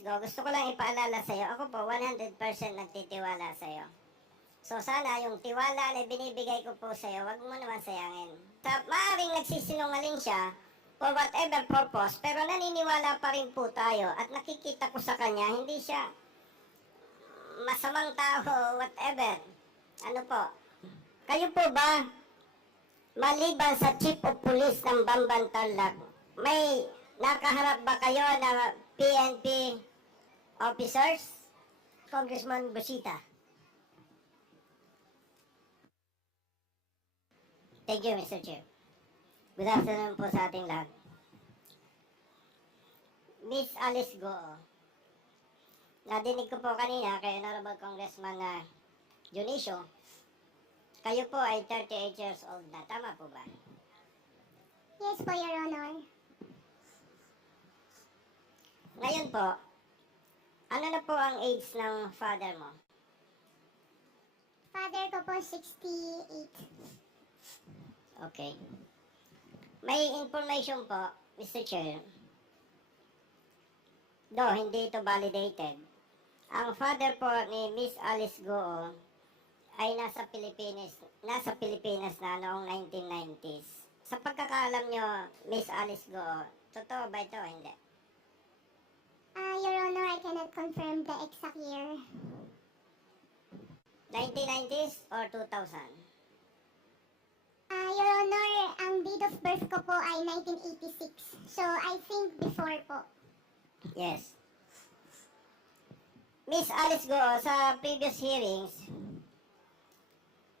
Go, gusto ko lang ipaalala sa'yo, ako po 100% nagtitiwala sa'yo. So sana yung tiwala na binibigay ko po sa'yo, wag mo naman sayangin. Maaaring nagsisinungaling siya for whatever purpose, pero naniniwala pa rin po tayo at nakikita ko sa kanya, hindi siya masamang tao, whatever. Ano po? Kayo po ba, maliban sa Chief of Police ng Bamban Tarlac, may nakaharap ba kayo na PNP officers? Congressman Busita. Thank you, Mr. Chair. Good afternoon po sa ating lahat. Miss Alice Go, nadinig ko po kanina kay Honorable Congressman Junicio, kayo po ay 38 years old na. Tama po ba? Yes po, Your Honor. Ngayon po, ano na po ang age ng father mo? Father ko po, 68. Okay. May information po, Mr. Chair. Do, hindi ito validated. Ang father po ni Miss Alice Goo ay nasa Pilipinas na noong 1990s. Sa pagkakaalam nyo, Miss Alice Goo, totoo ba ito o hindi? Your Honor, I cannot confirm the exact year. 1990s or 2000? Your Honor, ang date of birth ko po ay 1986. So, I think before po. Yes. Miss Alice Goo, sa previous hearings,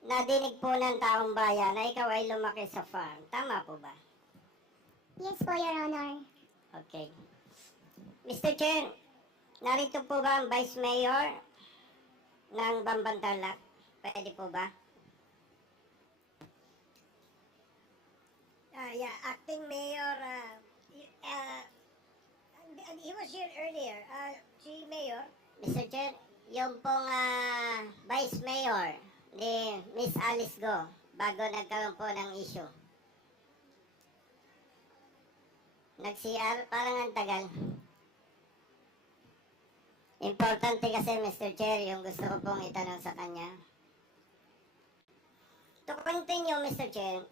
nadinig po ng taong bayan na ikaw ay lumaki sa farm. Tama po ba? Yes po, Your Honor. Okay. Mr. Chair, narito po ba ang Vice Mayor ng Bamban Tarlac? Pwede po ba? Yeah, acting mayor, he was here earlier. Si Mayor, Mr. Chair, yung pong Vice Mayor ni Miss Alice Go bago nagkaroon po ng issue. Nag-CR, parang ang tagal. Importante kasi, Mr. Chair, yung gusto ko pong itanong sa kanya. To continue, Mr. Chair,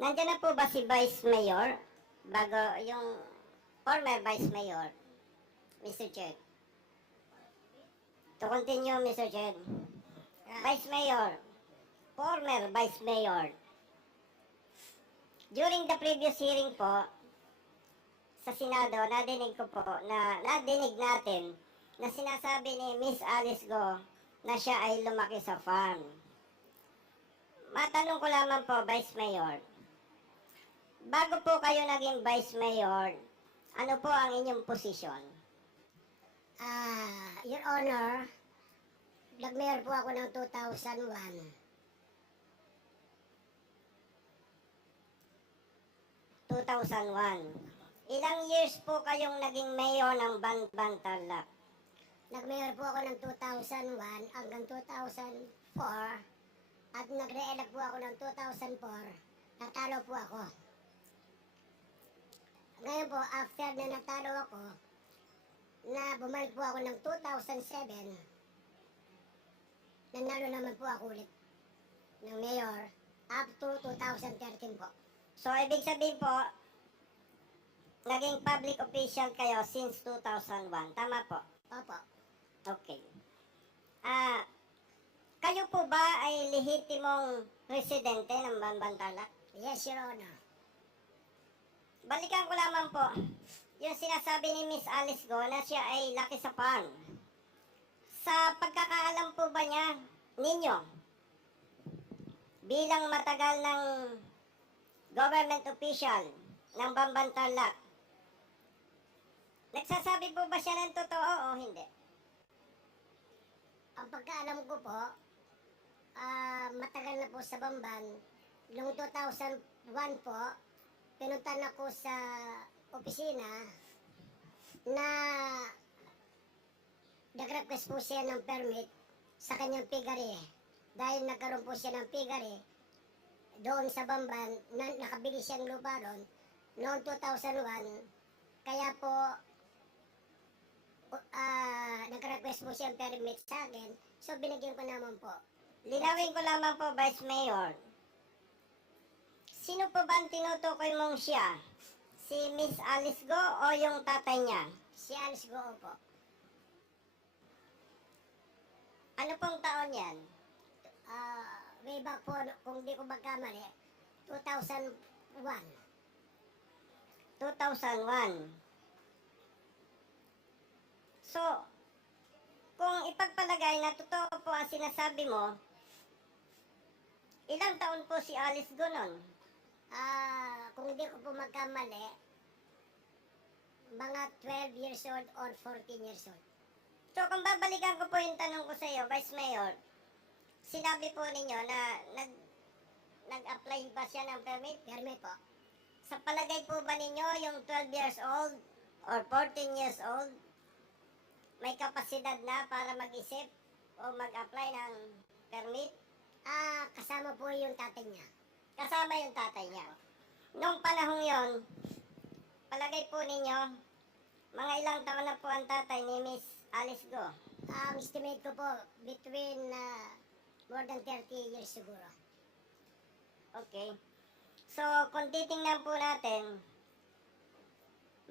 nandiyan na po ba si Vice Mayor? Bago yung former Vice Mayor, Mr. Chair. To continue, Mr. Chair. Vice Mayor, former Vice Mayor. During the previous hearing po, sa Senado, nadinig natin na sinasabi ni Miss Alice Go na siya ay lumaki sa farm. Matanong ko lamang po, Vice Mayor, bago po kayo naging Vice Mayor, ano po ang inyong posisyon? Your Honor, nag-mayor po ako ng 2001. 2001. Ilang years po kayong naging mayor ng Bamban Tarlac? Nag-mayor po ako ng 2001 hanggang 2004 at nag-re-elect po ako ng 2004. Natalo po ako. Ngayon po, after na natalo ako, na bumalik po ako ng 2007, nanalo naman po ako ulit ng mayor up to 2013 po. So, ibig sabihin po, naging public official kayo since 2001. Tama po? Opo. Okay. Kayo po ba ay lehitimong residente ng Bamban Tarlac? Yes, Your Honor. Balikan ko lamang po, yung sinasabi ni Miss Alice Go na siya ay laki sa farm. Sa pagkakaalam po ba niya, ninyo, bilang matagal ng government official ng Bamban Tarlac, nagsasabi po ba siya ng totoo o hindi? Ang pagkaalam ko po, matagal na po sa Bamban. Noong 2001 po, pinuntan ako sa opisina na nag-request po siya ng permit sa kanyang piggery. Dahil nagkaroon po siya ng piggery doon sa Bamban, na nakabili siyang lupa doon noong 2001. Kaya po, nag-request po siyang permit sa akin. So, binigyan ko naman po. Linawin ko lamang po, Vice Mayor. Sino po ba ang tinutukoy mong siya? Si Miss Alice Go o yung tatay niya? Si Alice Goo po. Ano pong taon yan? Way back po, kung di ko magkamali, 2001. 2001. So, kung ipagpalagay na totoo po ang sinasabi mo, ilang taon po si Alice Go nun? Kung di ko po magkamali, mga 12 years old or 14 years old. So, kung babalikan ko po yung tanong ko sa iyo, Vice Mayor, sinabi po ninyo na nag-apply ba siya ng permit? Permit po. Sa palagay po ba ninyo yung 12 years old or 14 years old may kapasidad na para mag-isip o mag-apply ng permit? Kasama po yung tatay niya. Kasama yung tatay niya. Noong panahong yon, palagay po ninyo, mga ilang taon na po ang tatay ni Miss Alice Go? Ang estimate ko po, between more than 30 years siguro. Okay. So, kung titingnan po natin,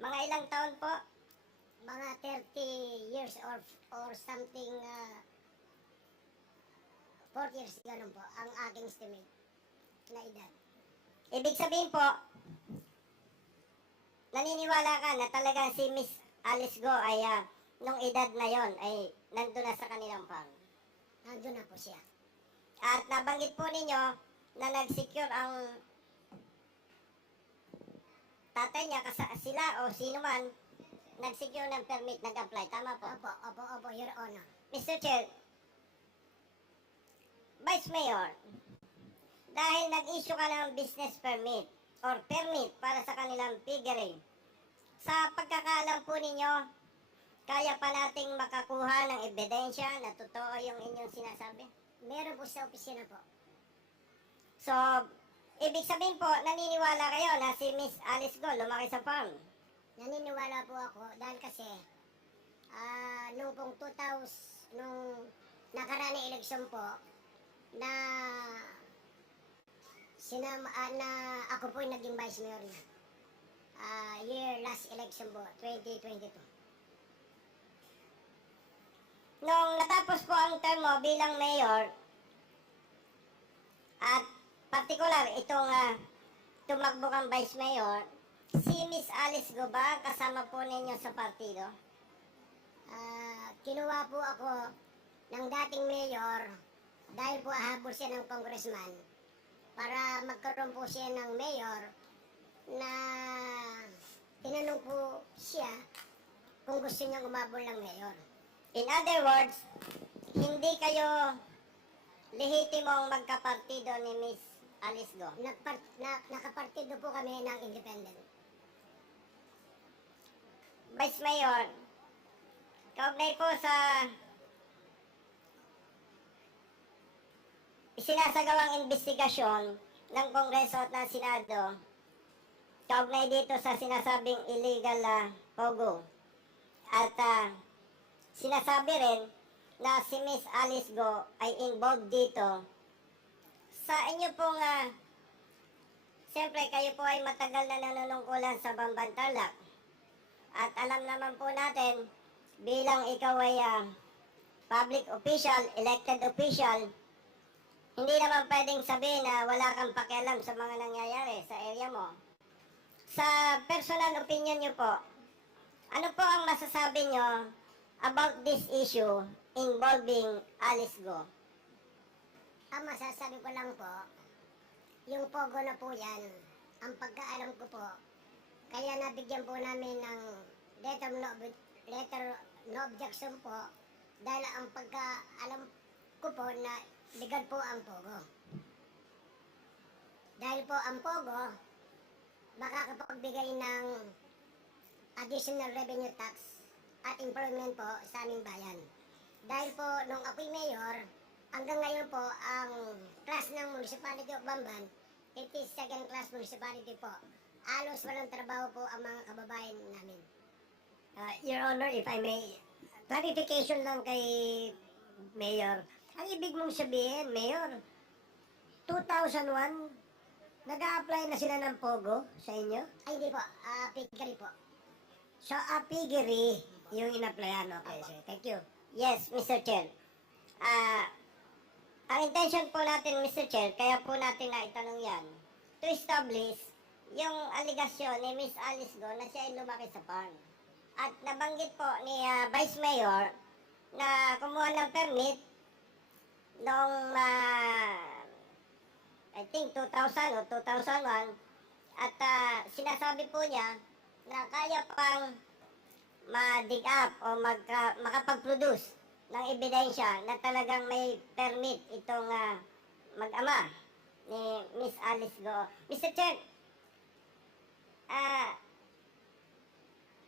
mga ilang taon po? Mga 30 years or something, 40 years, ganun po, ang aking estimate na edad. Ibig sabihin po, naniniwala ka na talagang si Miss Alice Go ay nung edad na yon ay nandun na sa kanilang farm. Nandun na po siya. At nabanggit po ninyo na nag-secure ang tatay niya, sila o sino man, nag-secure ng permit, nag-apply. Tama po? Opo, Your Honor. Mr. Chair, Vice Mayor, dahil nag-issue ka ng business permit or permit para sa kanilang piggery, sa pagkakaalam po ninyo, kaya pa nating makakuha ng ebidensya na totoo yung inyong sinasabi? Meron po sa opisina po. So, ibig sabihin po, naniniwala kayo na si Miss Alice Go lumaki sa farm? Naniniwala po ako dahil kasi nung pong 2000, nung nakaraan na eleksyon po, na na ako po yung naging vice mayor na. Last election po, 2022. Nung natapos po ang term mo bilang mayor, at partikular itong tumakbo kang vice mayor, si Miss Alice Go ba kasama po ninyo sa partido? Kinuha po ako ng dating mayor dahil po ahabol siya ng congressman para magkaroon po siya ng mayor na tinanong po siya kung gusto niya umabol ng mayor. In other words, hindi kayo lehitimong magkapartido ni Miss Alice Go. Nakapartido po kami ng independent. Vice Mayor, kaugnay po sa isinasagawang investigasyon ng Kongreso at ng Senado, kaugnay dito sa sinasabing illegal pogo. At sinasabi rin na si Miss Alice Go ay involved dito. Sa inyo pong, siyempre kayo po ay matagal na nanunungkulan sa Bamban Tarlac. At alam naman po natin, bilang ikaw ay public official, elected official, hindi naman pwedeng sabihin na wala kang pakialam sa mga nangyayari sa area mo. Sa personal opinion nyo po, ano po ang masasabi nyo about this issue involving Alice Go? Ang masasabi ko lang po, yung pogo na po yan, ang pagkaalam ko po, kaya nabigyan po namin ng letter no objection po, dahil ang pagkaalam ko po na legal po ang pogo. Dahil po ang pogo, makakapagbigay ng additional revenue tax at employment po sa aming bayan. Dahil po, nung ako'y mayor, hanggang ngayon po, ang class ng Municipality of Bamban, it is second class municipality po. Alos walang trabaho po ang mga kababayan namin. Your Honor, if I may clarification lang kay Mayor. Ang ibig mong sabihin, Mayor, 2001, nag-a-apply na sila ng POGO sa inyo? Ay, hindi po. Piggery po. So, Piggery, yung in-applyan. Okay, sir. Thank you. Yes, Mr. Chair. Ang intention po natin, Mr. Chair, kaya po natin na itanong yan, to establish yung aligasyon ni Miss Alice Go na siya ay lumaki sa farm. At nabanggit po ni Vice Mayor na kumuha ng permit noong I think 2000 o 2001 at sinasabi po niya na kaya pang ma-dig up o makapag-produce ng ebidensya na talagang may permit itong mag-ama ni Miss Alice Go. Mr. Chair,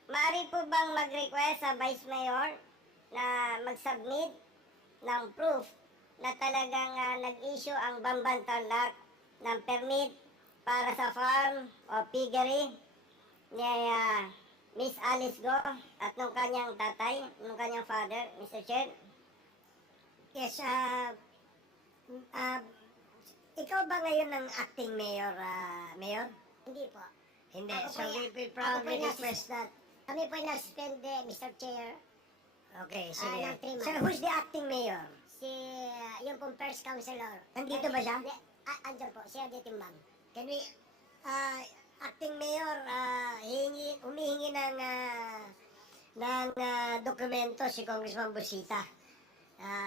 maaari po bang mag-request sa Vice Mayor na mag-submit ng proof na talagang nag-issue ang Bamban Tarlac ng permit para sa farm o piggery ni Miss Alice Go at nung kanyang tatay, nung kanyang father, Mr. Chair? Yes, ikaw ba ngayon ang acting mayor, Mayor? Hindi po. Hindi. Ako So, po we yan. will Ako probably po yan. request that. Kami po na-suspend, Mr. Chair. Okay, sige. ng 3 months. So, who's the acting mayor? Si, yung pong first councilor. Nandito ba siya? Andyan po, siya dito ma'am. Can we, acting mayor, humihingi ng dokumento si Congressman Busita.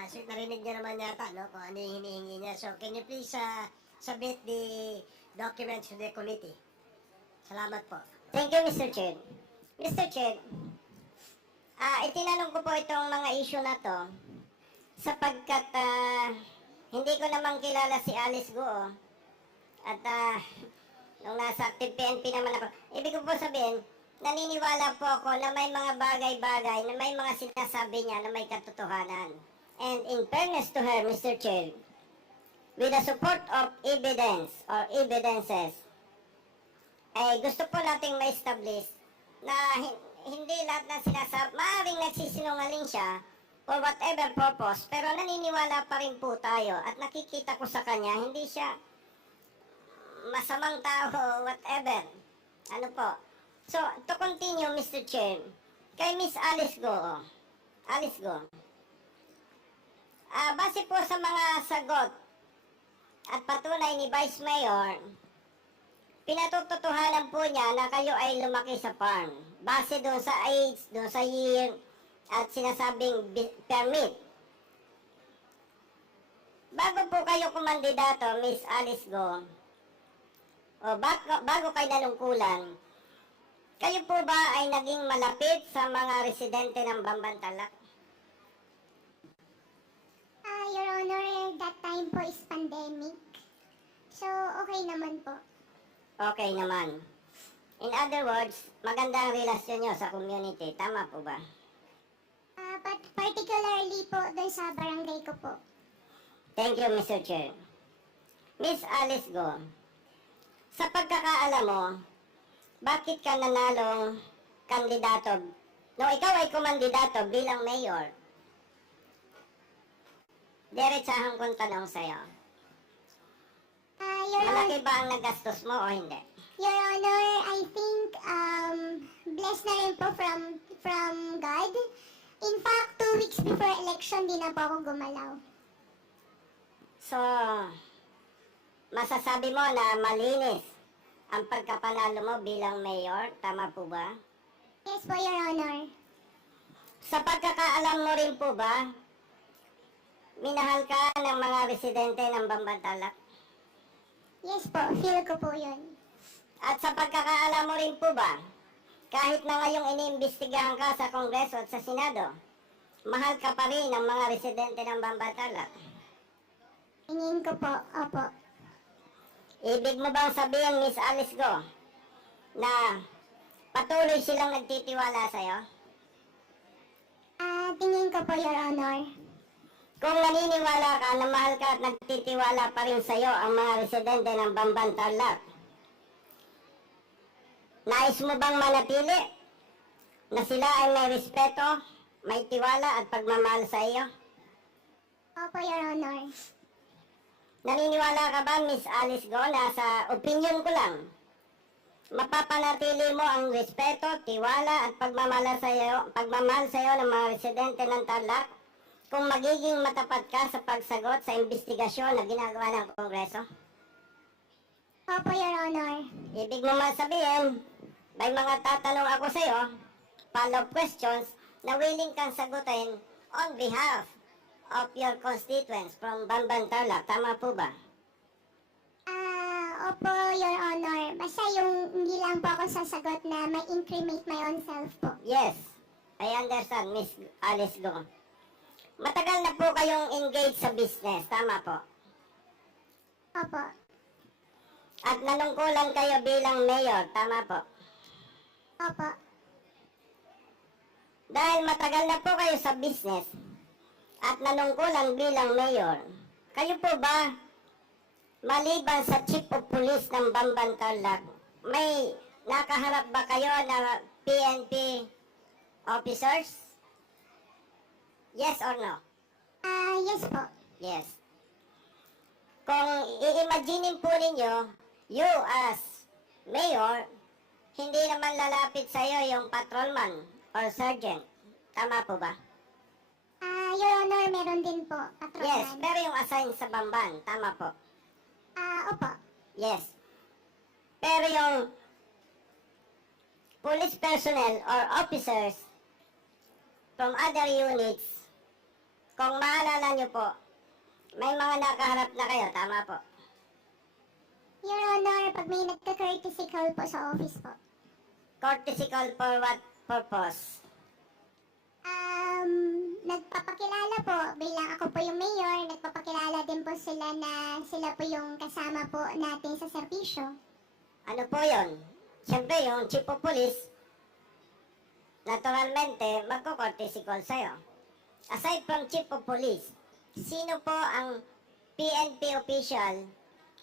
So, narinig niya naman yata, no, kung ano yung hinihingi niya. So, can you please submit the documents to the committee? Salamat po. Thank you, Mr. Chair. Mr. Chair, itinanong ko po itong mga issue na to sapagkat hindi ko naman kilala si Alice Go. At nung nasa active PNP naman ako, ibig ko po sabihin, naniniwala po ako na may mga bagay-bagay, na may mga sinasabi niya na may katotohanan. And in fairness to her, Mr. Chair, with the support of evidence or evidences, ay gusto po nating ma-establish na hindi lahat ng sinasabi, maaaring nagsisinungaling siya for whatever purpose, pero naniniwala pa rin po tayo at nakikita ko sa kanya, hindi siya masamang tao, whatever. Ano po? So, to continue, Mr. Chair, kay Miss Alice Go, base po sa mga sagot at patunay ni Vice Mayor, pinatututuhanan po niya na kayo ay lumaki sa farm. Base doon sa age, doon sa year, at sinasabing permit. Bago po kayo kumandidato, Miss Alice Go, o bago kayo nanungkulan, kayo po ba ay naging malapit sa mga residente ng Bamban Tarlac? Your Honor, that time po is pandemic. So, okay naman po. Okay naman. In other words, maganda ang relasyon nyo sa community. Tama po ba? But particularly po doon sa barangay ko po. Thank you, Mr. Chair. Miss Alice Go, sa pagkakaalam mo, bakit ka nanalong kandidato? No, ikaw ay kumandidato bilang mayor. Diretsahan kong tanong sa'yo. Your Malaki ba ang nagastos mo o hindi? Your Honor, I think blessed na rin po from God. In fact, 2 weeks before election, di na po ako gumalaw. So, masasabi mo na malinis ang pagkapanalo mo bilang mayor. Tama po ba? Yes po, Your Honor. Sa pagkakaalam mo rin po ba, minahal ka ng mga residente ng Bamban Tarlac? Yes po, feel ko po yun. At sa pagkakaalam mo rin po ba, kahit na ngayong iniimbestigahan ka sa Kongreso at sa Senado, mahal ka pa rin ng mga residente ng Bamban Tarlac? Tingin ko po, opo. Ibig mo bang sabihin, Miss Alice Go, na patuloy silang nagtitiwala sa'yo? Tingin ko po, Your Honor. Kung naniniwala ka na mahal ka at nagtitiwala pa rin sa'yo ang mga residente ng Bamban Tarlac, nais mo bang manatili na sila ay may respeto, may tiwala at pagmamahal sa iyo? Opo, Your Honor. Naniniwala ka ba, Miss Alice Go, na sa opinion ko lang, mapapanatili mo ang respeto, tiwala at pagmamahal sa iyo ng mga residente ng Tarlac kung magiging matapat ka sa pagsagot sa investigasyon na ginagawa ng Kongreso? Opo, Your Honor. Ibig mo man sabihin, may mga tatanong ako sa iyo, follow-up questions, na willing kang sagutin on behalf of your constituents from Bamban Tarlac. Tama po ba? Opo, Your Honor. Basta yung hindi lang po ako sasagot na may incriminate my own self po. Yes, I understand, Miss Alice Go. Matagal na po kayong engaged sa business, tama po? Opo. At nanungkulan kayo bilang mayor, tama po? Opo. Dahil matagal na po kayo sa business at nanungkulan bilang mayor, kayo po ba, maliban sa Chief of Police ng Bamban Tarlac, may nakaharap ba kayo na PNP officers? Yes or no? Yes po. Yes. Kung i-imagine po ninyo, you as mayor, hindi naman lalapit sa iyo yung patrolman or sergeant. Tama po ba? Your Honor, meron din po, Yes, patrolman. pero yung assign sa Bamban, tama po. Opo. Yes. Pero yung police personnel or officers from other units, kung maalala nyo po, may mga nakaharap na kayo, tama po. Your Honor, pag may nagka-courtesy call po sa office po. Courtesy call for what purpose? Nagpapakilala po, bilang ako po yung mayor, nagpapakilala din po sila na sila po yung kasama po natin sa serbisyo. Ano po yon? Siyempre, yung chief of police, naturalmente, magko-courtesy call sa'yo. Aside from chief of police, sino po ang PNP official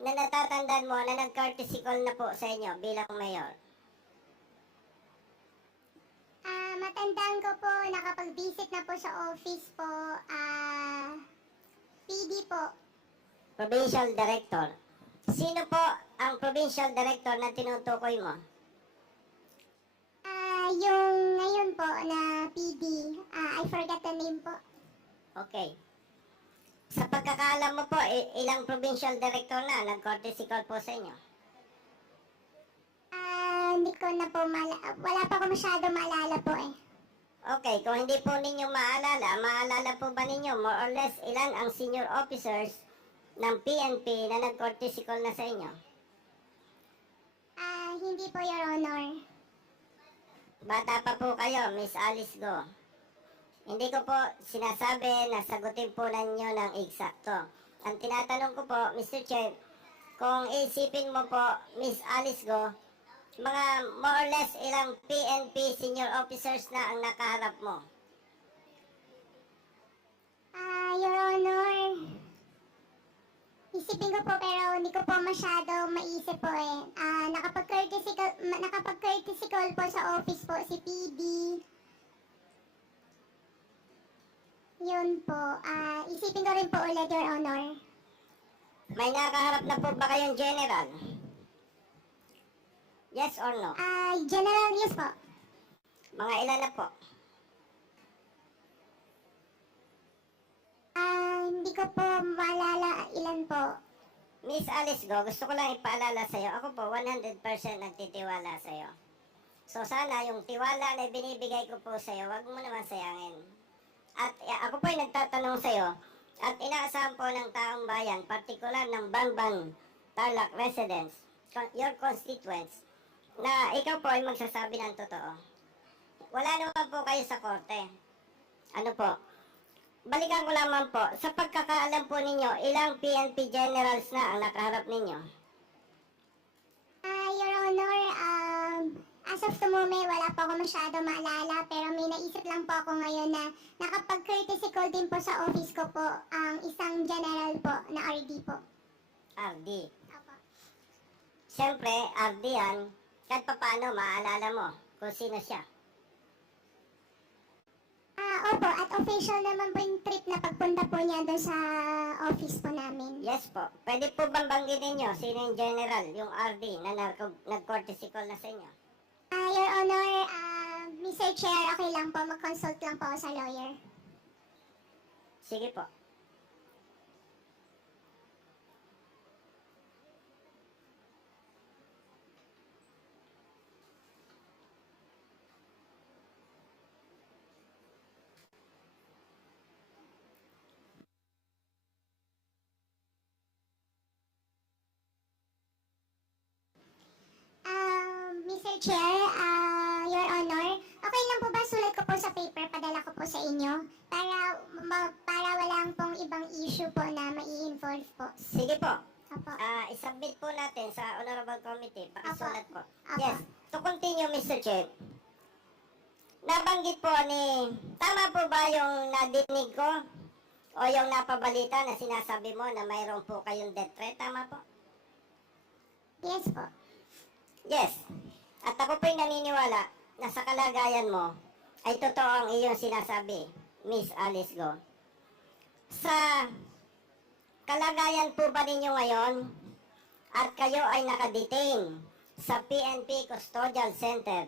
na natatandaan mo na nag-courtesy call na po sa inyo bilang mayor? Matandaan ko po, nakapag-visit na po sa office po, PD po. Provincial Director. Sino po ang Provincial Director na tinutukoy mo? Yung ngayon po na PD, I forgot the name po. Okay. Sa pagkakaalam mo po, ilang Provincial Director na nag-courtesy call po sa inyo? Hindi ko na po wala pa ako masyado maalala po eh. Okay, kung hindi po ninyo maalala po ba ninyo more or less ilan ang senior officers ng PNP na nag-courtesy call na sa inyo? Hindi po, Your Honor. Bata pa po kayo, Miss Alice Go. Hindi ko po sinasabi na sagutin po ninyo ng eksakto. Ang tinatanong ko po, Mr. Chair, kung isipin mo po, Miss Alice Go, mga more or less ilang PNP senior officers na ang nakaharap mo? Your Honor, isipin ko po pero hindi ko po masyado maisip po eh. Nakapag-courtesy call po sa office po si PD. Yun po. Isipin ko rin po ulit, Your Honor. May nakaharap na po ba kayong general? Yes or no? General, yes po. Mga ilan na po? Hindi ko po maalala ilan po. Miss Alice Go, gusto ko lang ipaalala sa'yo, ako po 100% nagtitiwala sa'yo. So sana yung tiwala na binibigay ko po sa'yo, wag mo naman sayangin. At ako po ay nagtatanong sa'yo, at inaasahan po ng taong bayan, partikular ng Bamban Tarlac residents, your constituents, na ikaw po ay magsasabi ng totoo. Wala naman po kayo sa korte. Ano po? Balikan ko lamang po, sa pagkakaalam po ninyo, ilang PNP generals na ang nakaharap ninyo? Your Honor, as of the moment, wala po ako masyado maalala, pero may naisip lang po ako ngayon na nakapag-courtesy call din po sa office ko po ang isang general po na RD po. RD. Opo. Siyempre, RD yan, kahit paano maalala mo kung sino siya. Opo, at official naman po yung trip na pagpunta po niya doon sa office po namin. Yes po. Pwede po bang banggitin nyo sino yung general, yung RD na nag-courtesy call na sa inyo? Your Honor, Mr. Chair, okay lang po, mag-consult lang po ako sa lawyer. Sige po. Mr. Chair, Your Honor, okay lang po ba sulat ko po sa paper, padala ko po sa inyo? Para walang pong ibang issue po na mai-involve po. Sige po. Opo. I-submit po natin sa Honorable Committee. Pakisulat po. Apo. Yes. To continue, Mr. Chair. Nabanggit po tama po ba yung nadinig ko? O yung napabalita na sinasabi mo na mayroon po kayong death threat? Tama po? Yes po. Yes. At ako po'y naniniwala na sa kalagayan mo ay totoo ang iyong sinasabi, Miss Alice Go. Sa kalagayan po ba ninyo ngayon at kayo ay nakadetain sa PNP Custodial Center,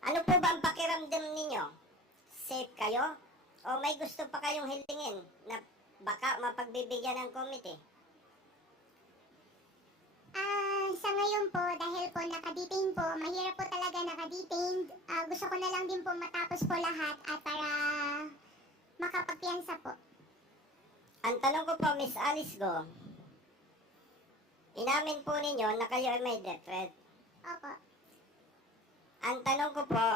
ano po ba ang pakiramdam ninyo? Safe kayo? O may gusto pa kayong hilingin na baka mapagbibigyan ng committee? Sa ngayon po, dahil po nakadetain po, mahirap po talaga nakadetain. Gusto ko na lang din po matapos po lahat at para makapagpiyansa po. Ang tanong ko po, Miss Alice Go, inamin po ninyo na kayo ay may death threat. Opo. Ang tanong ko po,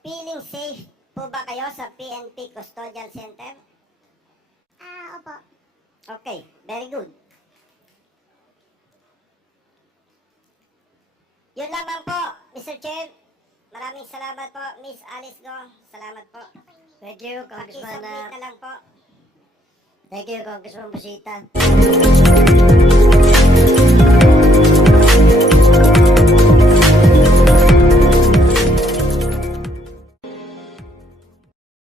feeling safe po ba kayo sa PNP Custodial Center? Opo. Okay, very good. Yun lamang po, Mr. Chair. Maraming salamat po, Miss Alice Go. Salamat po. Thank you, Congressman. Pakisubmit na lang po. Thank you, Congressman Busita.